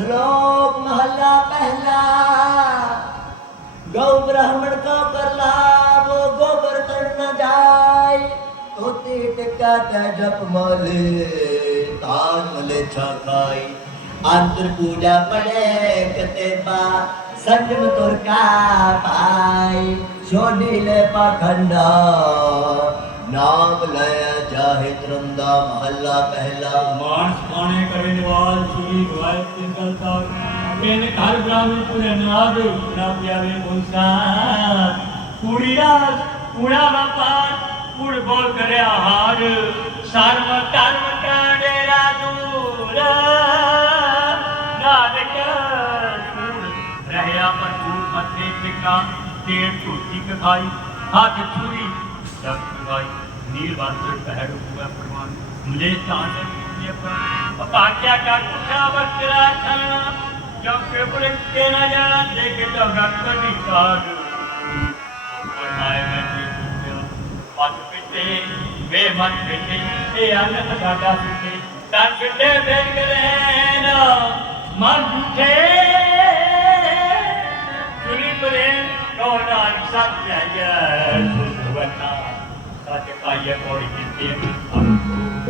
श्लोक महला पहला। गौ ब्राह्मण का कर वो गोबर कर न जाए। तो तीट का क्या जप मले, तान मले छाई अंतर पूजा पड़े, कते बा संयम तुर का पाई। छोड़ी ले पाखंडा नाम लय जाहे त्रंदा, महला पहला। मांस खाने करे निवाज ਤੇ ਕਲਤਾ ਮੈਨ ਘਰ ਬ੍ਰਾਹਮਣ ਪੁਰੇ ਨਾਦ ਨਾ ਪਿਆਵੇ ਮੂਸਾ ਕੁੜੀ ਰਾਜ, ਕੁੜਾ ਵਪਾਰ, ਕੁੜ ਬੋਲ ਕਰਿਆ ਹਾਰ। ਸਰਵ ਧਰਮ ਕਾ ਡੇਰਾ ਨਾਨਕ ਕੂੜ ਰਹਿਆ ਮਨਪੂਰ ਮੱਥੇ ਟਿਕਾ। ਤੇੜ ਝੂਠੀ ਕਖਾਈ, ਹੱਥ ਛੁਰੀ ਜਗ ਗਾਈ ਨੀਰ ਵਾਸਰ ਪਹਿੜ ਹੁਆ ਪ੍ਰਮਾਨ ਮੁਝੇ ਤਾਨ ये पाक्या का कुठा बकरा खाना? जो के के तो में भी कुत्ते पत वे मन पिटे ए अनंत गादा पिटे तन पिटे बेग करे मन झूठे। चुरी परे कौना सब जाय सुवना सच पाइए कोड़ी कितने। बिन